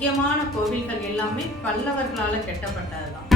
முக்கியமான கோவில்கள் எல்லாமே பல்லவர்களால கட்டப்பட்டதுதான்.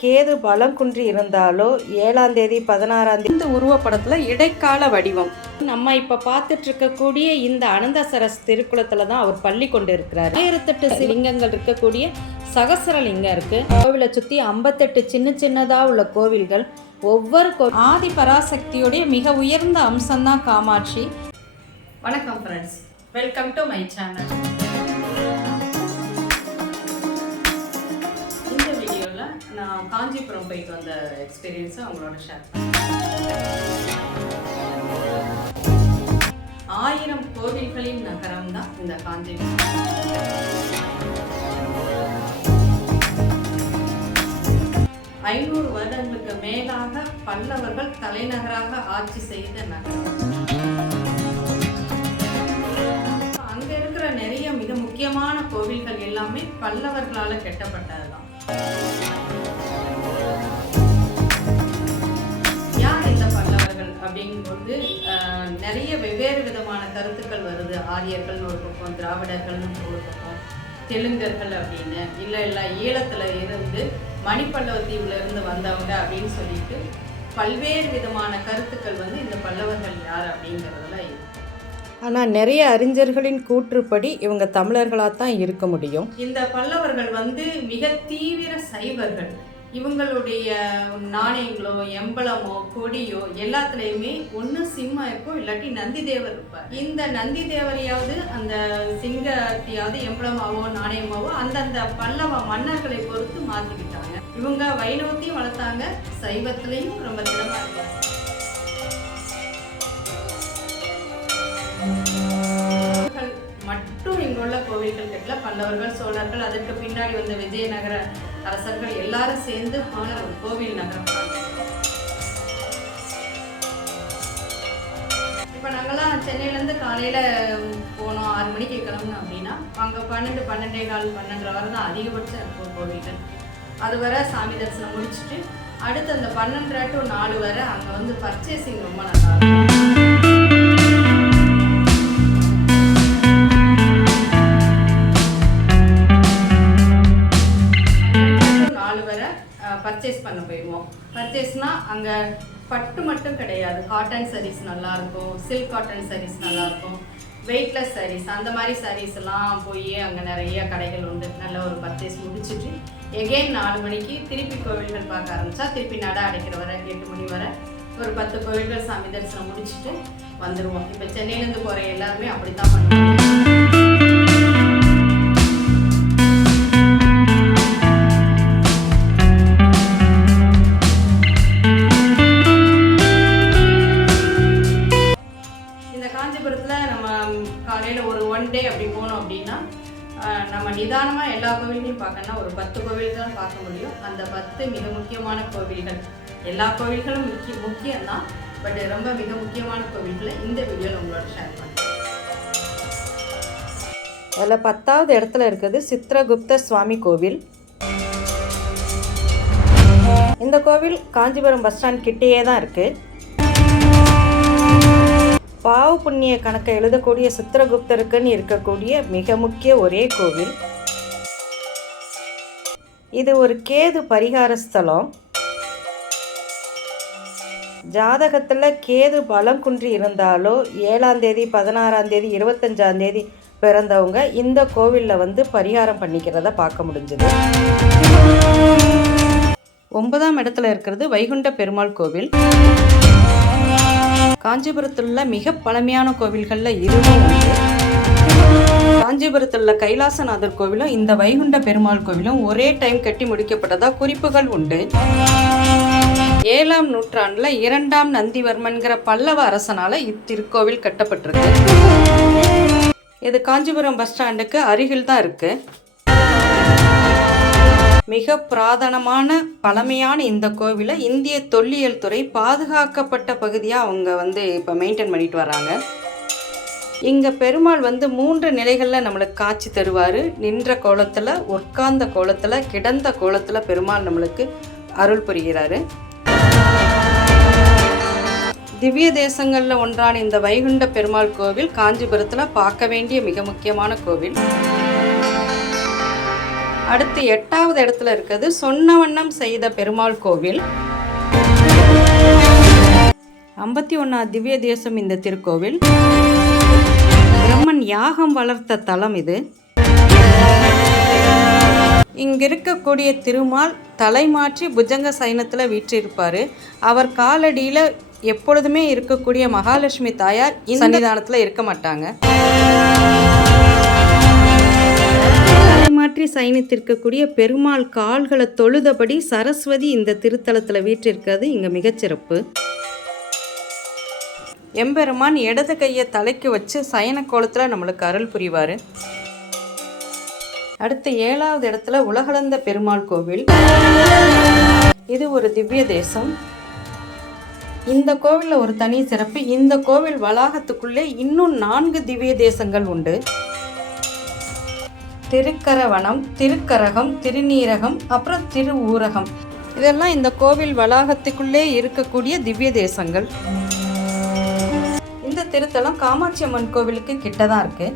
கேது பலம் குன்றி இருந்தாலோ ஏழாம் தேதி பதினாறாம் தேதி. இந்த உருவப்படத்தில் இடைக்கால வடிவம். நம்ம இப்போ பார்த்துட்டு இருக்கக்கூடிய இந்த அனந்தசரஸ் திருக்குளத்தில் தான் அவர் பள்ளி கொண்டு இருக்கிறார். ஆயிரத்தெட்டு லிங்கங்கள் இருக்கக்கூடிய சகசரலிங்கம் இருக்கு. கோவிலை சுற்றி ஐம்பத்தெட்டு சின்ன சின்னதாக உள்ள கோவில்கள். ஒவ்வொரு ஆதி பராசக்தியுடைய மிக உயர்ந்த அம்சம்தான் காமாட்சி. வணக்கம் friends welcome to my channel இந்த வீடியோவில் நான் காஞ்சிபுரம் போயிட்டு வந்த எக்ஸ்பீரியன்ஸை அவங்களோட ஷேர் ஆயிரம் கோவில்களின் நகரம் தான் இந்த காஞ்சிபுரம். ஐநூறு வருடங்களுக்கு மேலாக பல்லவர்கள் தலைநகராக ஆட்சி செய்த நகரம். முக்கியமான கோவில்கள் எல்லாமே பல்லவர்களால கெட்டப்பட்டதுதான். யார் இந்த பல்லவர்கள் அப்படிங்கும்போது ஆஹ், நிறைய வெவ்வேறு விதமான கருத்துக்கள் வருது. ஆரியர்கள்னு ஒரு பக்கம் திராவிடர்கள்னு ஒரு பக்கம் தெலுங்கர்கள் அப்படின்னு. இல்லை இல்லை ஈழத்துல இருந்து மணிப்பல்லவத்தீவுல இருந்து வந்தவங்க அப்படின்னு சொல்லிட்டு பல்வேறு விதமான கருத்துக்கள் வந்து இந்த பல்லவர்கள் யார் அப்படிங்கிறதுல இருக்கு. ஆனால் நிறைய அறிஞர்களின் கூற்றுப்படி இவங்க தமிழர்களாக தான் இருக்க முடியும். இந்த பல்லவர்கள் வந்து மிக தீவிர சைவர்கள். இவங்களுடைய நாணயங்களோ எம்பளமோ கொடியோ எல்லாத்துலேயுமே ஒன்று சிம்மம் இருக்கும் இல்லாட்டி நந்தி தேவர் இருப்பார். இந்த நந்தி தேவரையாவது அந்த சிங்கத்தையாவது எம்பளமாவோ நாணயமாவோ அந்தந்த பல்லவ மன்னர்களை பொறுத்து மாற்றிக்கிட்டாங்க இவங்க வைணவத்தையும் வளர்த்தாங்க சைவத்திலையும் ரொம்ப திறமா இருக்காங்க மட்டும் இங்குள்ள கோவில்கள் கட்டல பல்லவர்கள் சோழர்கள் அதற்கு பின்னாடி வந்த விஜயநகர அரசர்கள் எல்லாரும் சேர்ந்து ஆன ஒரு கோவில் நகரம். இப்போ நாங்கெல்லாம் சென்னையிலேருந்து காலையில் போனோம் ஆறு மணிக்கு கிளம்புனோம் அப்படின்னா அங்கே பன்னெண்டு பன்னெண்டே கால் பன்னெண்டரை வரை தான் அதிகபட்சம் இருக்கும் கோவில்கள். அது வரை சாமி தரிசனம் முடிச்சுட்டு அடுத்து அந்த பன்னெண்டரை டு நாலு வரை அங்கே வந்து பர்ச்சேசிங் ரொம்ப நல்லா இருக்கும். பர்ச்சேஸ் பண்ண போயிடுவோம். பர்ச்சேஸ்னால் அங்கே பட்டு மட்டும் கிடையாது. காட்டன் சாரீஸ் நல்லாயிருக்கும். சில்க் காட்டன் சாரீஸ் நல்லாயிருக்கும். வெயிட்லெஸ் சாரீஸ் அந்த மாதிரி சாரீஸ் எல்லாம் போய் அங்கே நிறைய கடைகள் உண்டு. நல்ல ஒரு பர்ச்சேஸ் முடிச்சுட்டு எகெயின் நாலு மணிக்கு திருப்பி கோவில்கள் பார்க்க ஆரம்பித்தா திருப்பி நட அடைக்கிற வரை எட்டு மணி வரை ஒரு பத்து கோவில்கள் சாமி தரிசனம் முடிச்சுட்டு வந்துடுவோம் இப்போ சென்னையிலேருந்து போகிற எல்லாருமே அப்படி தான் பண்ணுவோம் நம்ம நிதானமாக எல்லா கோவில்களையும் பார்க்கணும்னா ஒரு பத்து கோவில் தான் பார்க்க முடியும். அந்த பத்து மிக முக்கியமான கோவில்கள். எல்லா கோவில்களும் முக்கிய முக்கியம்தான். பட் ரொம்ப மிக முக்கியமான கோவில்களை இந்த வீடியோவில் உங்களோட ஷேர் பண்ணுறேன் அதில் பத்தாவது இடத்துல இருக்குது சித்ரகுப்த சுவாமி கோவில். இந்த கோவில் காஞ்சிபுரம் பஸ் ஸ்டாண்ட் கிட்டேயே தான் இருக்குது பாவ புண்ணிய கணக்கை எழுதக்கூடிய சித்திரகுப்தருக்குன்னு இருக்கக்கூடிய மிக முக்கிய ஒரே கோவில். இது ஒரு கேது பரிகார ஸ்தலம். ஜாதகத்தில் கேது பலம் குன்றி இருந்தாலோ ஏழாம் தேதி பதினாறாம் தேதி இருபத்தஞ்சாம் தேதி பிறந்தவங்க இந்த கோவிலில் வந்து பரிகாரம் பண்ணிக்கிறத பார்க்க முடிஞ்சது. ஒன்பதாம் இடத்துல இருக்கிறது வைகுண்ட பெருமாள் கோவில். காஞ்சிபுரத்தில் உள்ள மிக பழமையான கோவில்களில் இதுவும் காஞ்சிபுரத்தில் உள்ள கைலாசநாதர் கோவிலும் இந்த வைகுண்ட பெருமாள் கோவிலும் ஒரே டைம் கட்டி முடிக்கப்பட்டதா குறிப்புகள் உண்டு. ஏழாம் நூற்றாண்டில் இரண்டாம் நந்திவர்மன்கிற பல்லவ அரசனால இத்திருக்கோவில் கட்டப்பட்டிருக்கு. இது காஞ்சிபுரம் பஸ் ஸ்டாண்டுக்கு அருகில் தான் இருக்குது மிக புராதனமான பழமையான இந்த கோவிலை இந்திய தொல்லியல் துறை பாதுகாக்கப்பட்ட பகுதியாக அவங்க வந்து இப்போ மெயின்டைன் பண்ணிட்டு வராங்க இங்கே பெருமாள் வந்து மூன்று நிலைகளில் நம்மளுக்கு காட்சி தருவார். நின்ற கோலத்தில் உட்கார்ந்த கோலத்தில் கிடந்த கோலத்தில் பெருமாள் நம்மளுக்கு அருள் புரிகிறாரு. திவ்ய தேசங்களில் ஒன்றான இந்த வைகுண்ட பெருமாள் கோவில் காஞ்சிபுரத்தில் பார்க்க வேண்டிய மிக முக்கியமான கோவில். அடுத்து எட்டாவது இடத்துல இருக்கிறது சொன்ன வண்ணம் செய்த பெருமாள் கோவில். ஐம்பத்தி ஒன்றாவது திவ்ய தேசம் இந்த திருக்கோவில். பிரம்மன் யாகம் வளர்த்த தலம் இது. இங்க இருக்கக்கூடிய திருமால் தலைமாற்றி புஜங்க சைனத்தில் வீற்றிருப்பார். அவர் காலடியில் எப்பொழுதுமே இருக்கக்கூடிய மகாலட்சுமி தாயார் இந்த சன்னிதானத்தில் இருக்க மாட்டாங்க. தலைமாற்றி சைனித்திருக்கக்கூடிய பெருமாள் கால்களை தொழுதபடி சரஸ்வதி இந்த திருத்தலத்தில் வீற்றிருக்கிறது. இங்கே மிகச்சிறப்பு. எம்பெருமான் இடது கையை தலைக்கு வச்சு சயன கோலத்தில் நம்மளுக்கு அருள் புரிவார். அடுத்து ஏழாவது இடத்துல உலகளந்த பெருமாள் கோவில். இது ஒரு திவ்ய தேசம். இந்த கோவிலில் ஒரு தனி சிறப்பு. இந்த கோவில் வளாகத்துக்குள்ளே இன்னும் நான்கு திவ்ய தேசங்கள் உண்டு. திருக்கரவனம் திருக்கரகம் திருநீரகம் அப்புறம் திரு ஊரகம் இதெல்லாம் இந்த கோவில் வளாகத்துக்குள்ளே இருக்கக்கூடிய திவ்ய தேசங்கள். இந்த திருத்தலம் காமாட்சி அம்மன் கோவிலுக்கு கிட்ட தான் இருக்கு.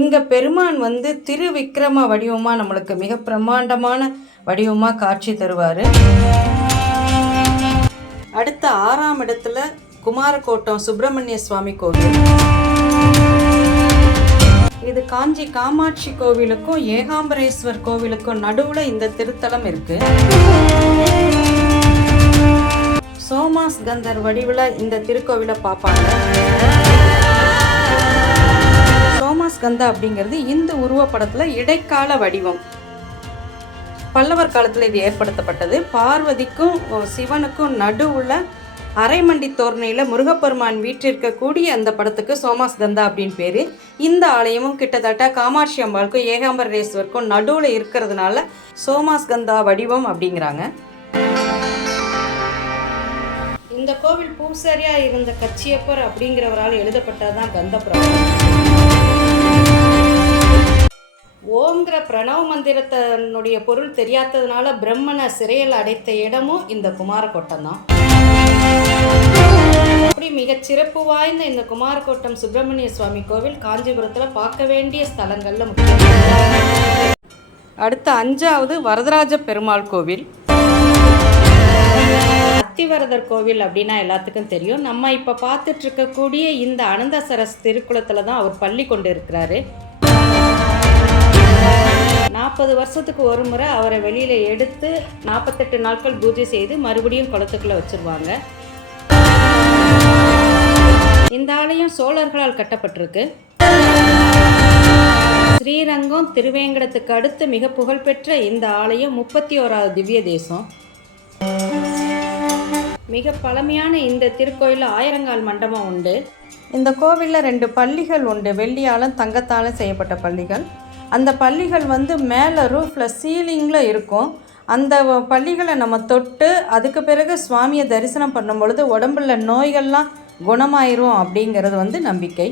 இங்க பெருமான் வந்து திருவிக்ரம வடிவமா நம்மளுக்கு மிக பிரம்மாண்டமான வடிவமா காட்சி தருவாரு. அடுத்த ஆறாம் இடத்துல குமாரக்கோட்டம் சுப்பிரமணிய சுவாமி கோவில். இது காஞ்சி காமாட்சி கோவிலுக்கும் ஏகாம்பரேஸ்வர் கோவிலுக்கும் நடுவுல இந்த திருத்தலம் இருக்கு. சோமாஸ் கந்தர் வடிவில் இந்த திருக்கோவிலை பார்ப்பாங்க. சோமாஸ் கந்தா அப்படிங்கிறது இந்த உருவப்படத்தில் இடைக்கால வடிவம். பல்லவர் காலத்தில் இது ஏற்படுத்தப்பட்டது. பார்வதிக்கும் சிவனுக்கும் நடுவுல அரைமண்டி தோரணையில் முருகப்பெருமான் வீற்றிருக்கக்கூடிய அந்த படத்துக்கு சோமாஸ் கந்தா அப்படின்னு பேர். இந்த ஆலயமும் கிட்டத்தட்ட காமாட்சி அம்பாளுக்கும் ஏகாம்பரேஸ்வருக்கும் நடுவில் இருக்கிறதுனால சோமாஸ் கந்தா வடிவம் அப்படிங்கிறாங்க. இந்த கோவில் பூசாரியாக இருந்த கச்சியப்பர் அப்படிங்கிறவரால் எழுதப்பட்டதான் கந்தபுரம் ஓம்ங்கிற பிரணவ மந்திரத்தினுடைய பொருள் தெரியாததுனால பிரம்மனை சிறையில் அடைத்த இடமும் இந்த குமாரக்கோட்டம் தான். மிகச் சிறப்பு வாய்ந்த இந்த குமாரக்கோட்டம் சுப்பிரமணிய சுவாமி கோவில் காஞ்சிபுரத்தில் பார்க்க வேண்டிய ஸ்தலங்கள்ல அடுத்த அஞ்சாவது வரதராஜ பெருமாள் கோவில். அத்திவரதர் கோவில் அப்படின்னா எல்லாத்துக்கும் தெரியும். நம்ம இப்போ பார்த்துட்டு இருக்கக்கூடிய இந்த அனந்தசரஸ் திருக்குளத்தில் தான் அவர் பள்ளி கொண்டு இருக்கிறாரு நாற்பது வருஷத்துக்கு ஒரு முறை அவரை வெளியில் எடுத்து நாற்பத்தெட்டு நாட்கள் பூஜை செய்து மறுபடியும் குளத்துக்குள்ளே வச்சுருவாங்க. இந்த ஆலயம் சோழர்களால் கட்டப்பட்டிருக்கு. ஸ்ரீரங்கம் திருவேங்கடத்துக்கு அடுத்து மிக புகழ்பெற்ற இந்த ஆலயம் முப்பத்தி ஓராவது திவ்ய தேசம். மிக பழமையான இந்த திருக்கோயிலில் ஆயிரங்கால் மண்டபம் உண்டு. இந்த கோவிலில் ரெண்டு பள்ளிகள் உண்டு. வெள்ளியாலும் தங்கத்தாலும் செய்யப்பட்ட பள்ளிகள். அந்த பள்ளிகள் வந்து மேலே ரூஃபில் சீலிங்கில் இருக்கும். அந்த பள்ளிகளை நம்ம தொட்டு அதுக்கு பிறகு சுவாமியை தரிசனம் பண்ணும் பொழுது உடம்புல நோய்கள்லாம் குணமாயிரும் அப்படிங்கிறது வந்து நம்பிக்கை.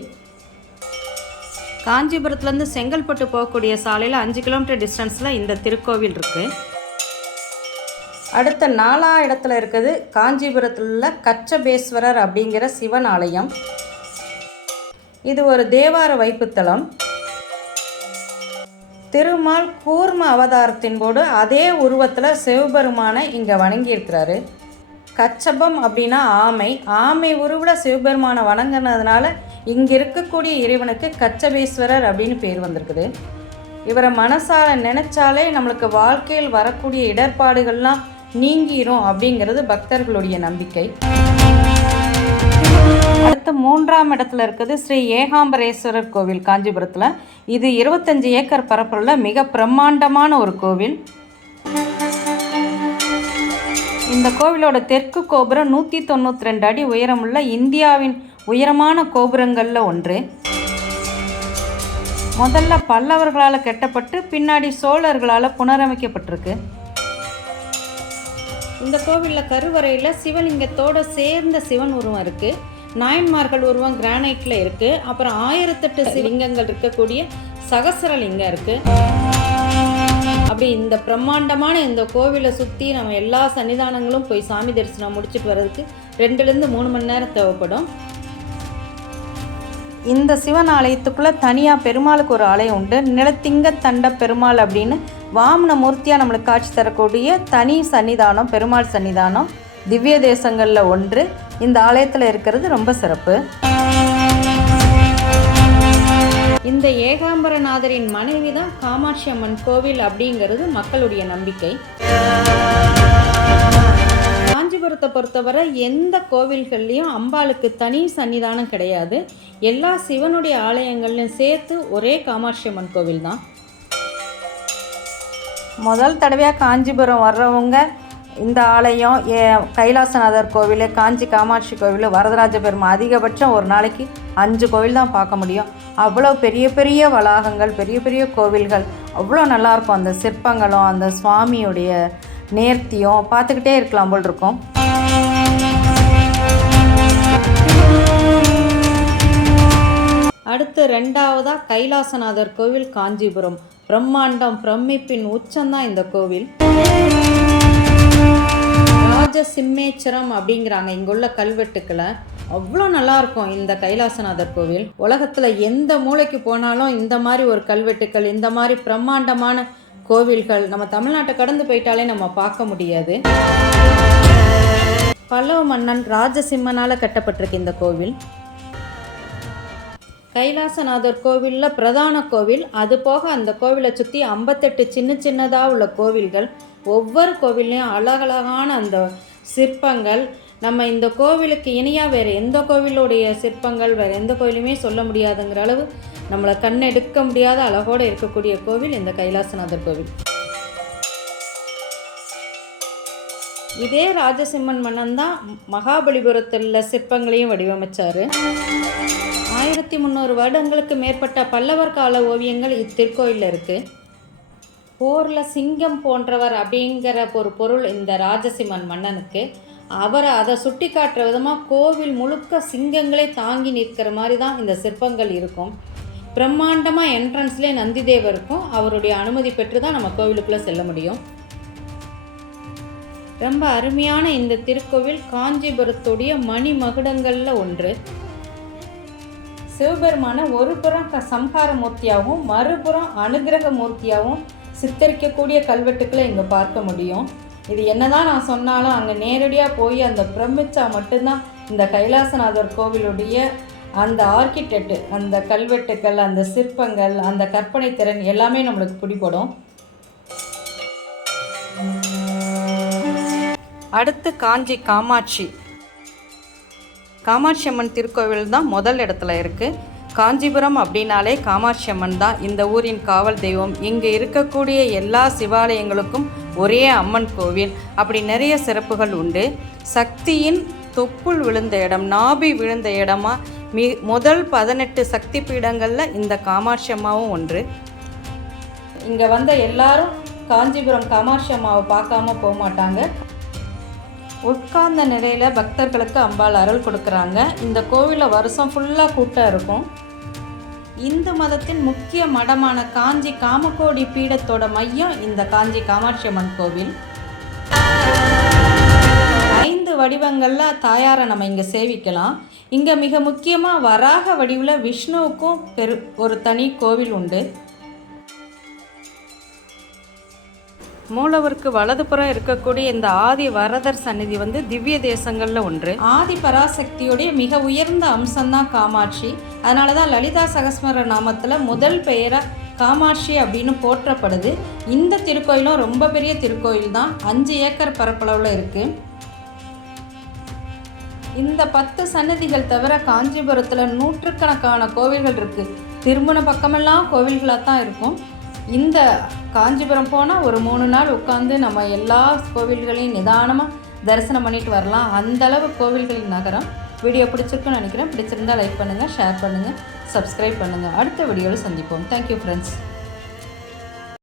காஞ்சிபுரத்துலேருந்து செங்கல்பட்டு போகக்கூடிய சாலையில் அஞ்சு கிலோமீட்டர் டிஸ்டன்ஸில் இந்த திருக்கோவில் இருக்குது அடுத்த நாலா இடத்துல இருக்குது காஞ்சிபுரத்தில் உள்ள கச்சபேஸ்வரர் அப்படிங்கிற சிவன் ஆலயம். இது ஒரு தேவார வைப்புத்தலம். திருமால் கூர்ம அவதாரத்தின் போது அதே உருவத்தில் சிவபெருமானை இங்கே வணங்கியிருக்கிறாரு. கச்சபம் அப்படின்னா ஆமை. ஆமை உருவில் சிவபெருமானை வணங்கினதுனால இங்கே இருக்கக்கூடிய இறைவனுக்கு கச்சபேஸ்வரர் அப்படின்னு பேர் வந்திருக்குது. இவரை மனசால நினைச்சாலே நம்மளுக்கு வாழ்க்கையில் வரக்கூடிய இடர்பாடுகள்லாம் நீங்கிரும் அப்படிங்கிறது பக்தர்களுடைய நம்பிக்கை. அடுத்து மூன்றாம் இடத்துல இருக்குது ஸ்ரீ ஏகாம்பரேஸ்வரர் கோவில் காஞ்சிபுரத்தில். இது இருபத்தஞ்சு ஏக்கர் பரப்புள்ள மிக பிரம்மாண்டமான ஒரு கோவில். இந்த கோவிலோட தெற்கு கோபுரம் நூற்றி தொண்ணூற்றி ரெண்டு அடி உயரமுள்ள இந்தியாவின் உயரமான கோபுரங்களில் ஒன்று. முதல்ல பல்லவர்களால் கட்டப்பட்டு பின்னாடி சோழர்களால் புனரமைக்கப்பட்டிருக்கு. இந்த கோவிலில் கருவறையில் சிவலிங்கத்தோடு சேர்ந்த சிவன் உருவம் இருக்குது நாயன்மார்கள் உருவம் கிரானைட்டில் இருக்குது அப்புறம் ஆயிரத்தெட்டு லிங்கங்கள் இருக்கக்கூடிய சகசரலிங்கம் இருக்குது அப்படி இந்த பிரம்மாண்டமான இந்த கோவிலை சுற்றி நம்ம எல்லா சன்னிதானங்களும் போய் சாமி தரிசனம் முடிச்சுட்டு வர்றதுக்கு ரெண்டுலேருந்து மூணு மணி நேரம் தேவைப்படும். இந்த சிவன் ஆலயத்துக்குள்ளே தனியாக பெருமாளுக்கு ஒரு ஆலயம் உண்டு. நிலத்திங்க தண்ட பெருமாள் அப்படின்னு வாமன மூர்த்தியாக நம்மளுக்கு காட்சி தரக்கூடிய தனி சன்னிதானம் பெருமாள் சன்னிதானம் திவ்ய தேசங்களில் ஒன்று. இந்த ஆலயத்தில் இருக்கிறது ரொம்ப சிறப்பு. இந்த ஏகாம்பரநாதரின் மனைவி தான் காமாட்சி அம்மன் கோவில் அப்படிங்கிறது மக்களுடைய நம்பிக்கை. காஞ்சிபுரத்தை பொறுத்தவரை எந்த கோவில்கள்லேயும் அம்பாளுக்கு தனி சன்னிதானம் கிடையாது. எல்லா சிவனுடைய ஆலயங்கள்லையும் சேர்த்து ஒரே காமாட்சி அம்மன் கோவில் தான் முதல் தடவையாக காஞ்சிபுரம் வர்றவங்க இந்த ஆலயம் ஏ கைலாசநாதர் கோவில் காஞ்சி காமாட்சி கோவில் வரதராஜ பெருமா அதிகபட்சம் ஒரு நாளைக்கு அஞ்சு கோவில் தான் பார்க்க முடியும். அவ்வளோ பெரிய பெரிய வளாகங்கள் பெரிய பெரிய கோவில்கள் அவ்வளோ நல்லாயிருக்கும். அந்த சிற்பங்களும் அந்த சுவாமியுடைய நேர்த்தியும் பார்த்துக்கிட்டே இருக்கலாம் போல் இருக்கும். அடுத்து ரெண்டாவதாக கைலாசநாதர் கோவில் காஞ்சிபுரம். பிரம்மாண்டம் பிரமிப்பின் உச்சம்தான் இந்த கோவில். ராஜசிம்மேச்சரம் அப்படிங்கிறாங்க இங்குள்ள கல்வெட்டுக்களை. அவ்வளோ நல்லா இருக்கும் இந்த கைலாசநாதர் கோவில். உலகத்தில் எந்த மூலைக்கு போனாலும் இந்த மாதிரி ஒரு கல்வெட்டுக்கள் இந்த மாதிரி பிரம்மாண்டமான கோவில்கள் நம்ம தமிழ்நாட்டை கடந்து போயிட்டாலே நம்ம பார்க்க முடியாது. பல்லவ மன்னன் ராஜசிம்மனால் கட்டப்பட்டிருக்கு இந்த கோவில். கைலாசநாதர் கோவிலில் பிரதான கோவில். அது போக அந்த கோவிலை சுற்றி ஐம்பத்தெட்டு சின்ன சின்னதாக உள்ள கோவில்கள். ஒவ்வொரு கோவில்லையும் அழகழகான அந்த சிற்பங்கள் நம்ம இந்த கோவிலுக்கு இணையாக வேறு எந்த கோவிலுடைய சிற்பங்கள் வேறு எந்த கோவிலுமே சொல்ல முடியாதுங்கிற அளவு நம்மளை கண்ணெடுக்க முடியாத அழகோடு இருக்கக்கூடிய கோவில் இந்த கைலாசநாதர் கோவில். இதே ராஜசிம்மன் மன்னன் தான் மகாபலிபுரத்தில் சிற்பங்களையும் வடிவமைச்சார். ஆயிரத்தி முந்நூறு வருடங்களுக்கு மேற்பட்ட பல்லவர் கால ஓவியங்கள் இத்திருக்கோயிலில் இருக்குது போரில் சிங்கம் போன்றவர் அப்படிங்கிற ஒரு பொருள் இந்த ராஜசிம்மன் மன்னனுக்கு. அவரை அதை சுட்டி காட்டுற விதமாக கோவில் முழுக்க சிங்கங்களே தாங்கி நிற்கிற மாதிரி தான் இந்த சிற்பங்கள் இருக்கும். பிரம்மாண்டமாக என்ட்ரன்ஸ்லேயே நந்திதேவர் இருக்கும். அவருடைய அனுமதி பெற்று தான் நம்ம கோவிலுக்குள்ளே செல்ல முடியும். ரொம்ப அருமையான இந்த திருக்கோவில் காஞ்சிபுரத்துடைய மணி மகுடங்களில் ஒன்று. சிவபெருமான ஒரு புறம் க சம்ஹார மூர்த்தியாகவும் மறுபுறம் அனுகிரக மூர்த்தியாகவும் சித்தரிக்கக்கூடிய கல்வெட்டுக்களை இங்கே பார்க்க முடியும். இது என்னதான் நான் சொன்னாலும் அங்கே நேரடியாக போய் அந்த பிரமிச்சா மட்டும்தான் இந்த கைலாசநாதர் கோவிலுடைய அந்த ஆர்கிடெக்ட் அந்த கல்வெட்டுக்கள் அந்த சிற்பங்கள் அந்த கற்பனை திறன் எல்லாமே நம்மளுக்கு பிடிபடும். அடுத்து காஞ்சி காமாட்சி. காமாட்சி அம்மன் திருக்கோவில் தான் முதல் இடத்துல இருக்குது காஞ்சிபுரம் அப்படின்னாலே காமாட்சி அம்மன் தான் இந்த ஊரின் காவல் தெய்வம். இங்கே இருக்கக்கூடிய எல்லா சிவாலயங்களுக்கும் ஒரே அம்மன் கோவில். அப்படி நிறைய சிறப்புகள் உண்டு. சக்தியின் தொப்புள் விழுந்த இடம் நாபி விழுந்த இடமா? மி முதல் பதினெட்டு சக்தி பீடங்களில் இந்த காமாட்சி அம்மாவும் ஒன்று. இங்கே வந்த எல்லாரும் காஞ்சிபுரம் காமாட்சி அம்மாவை பார்க்காம போக மாட்டாங்க. உட்கார்ந்த நிலையில் பக்தர்களுக்கு அம்பாள் அருள் கொடுக்குறாங்க. இந்த கோவிலில் வருஷம் ஃபுல்லாக கூட்டம் இருக்கும். இந்து மதத்தின் முக்கிய மடமான காஞ்சி காமகோடி பீடத்தோட மையம் இந்த காஞ்சி காமாட்சி அம்மன் கோவில். ஐந்து வடிவங்களில் தாயாரை நம்ம இங்கே சேவிக்கலாம். இங்கே மிக முக்கியமாக வராக வடிவில் விஷ்ணுவுக்கும் பெரு ஒரு தனி கோவில் உண்டு. மூலவருக்கு வலதுபுறம் இருக்கக்கூடிய இந்த ஆதி வரதர் சன்னிதி வந்து திவ்ய தேசங்களில் ஒன்று. ஆதி பராசக்தியுடைய மிக உயர்ந்த அம்சம்தான் காமாட்சி. அதனால தான் லலிதா சகஸ்மர நாமத்தில் முதல் பெயராக காமாட்சி அப்படின்னு போற்றப்படுது. இந்த திருக்கோயிலும் ரொம்ப பெரிய திருக்கோயில் தான் அஞ்சு ஏக்கர் பரப்பளவில் இருக்குது இந்த பத்து சன்னதிகள் தவிர காஞ்சிபுரத்தில் நூற்றுக்கணக்கான கோவில்கள் இருக்குது திருமண பக்கமெல்லாம் கோவில்களாக தான் இருக்கும். இந்த காஞ்சிபுரம் போனால் ஒரு மூணு நாள் உட்காந்து நம்ம எல்லா கோவில்களையும் நிதானமாக தரிசனம் பண்ணிட்டு வரலாம். அந்தளவு கோவில்களின் நகரம் வீடியோ பிடிச்சிருக்குன்னு நினைக்கிறேன். பிடிச்சிருந்தா லைக் பண்ணுங்கள் ஷேர் பண்ணுங்கள் சப்ஸ்கிரைப் பண்ணுங்கள் அடுத்த வீடியோவில் சந்திப்போம். Thank you friends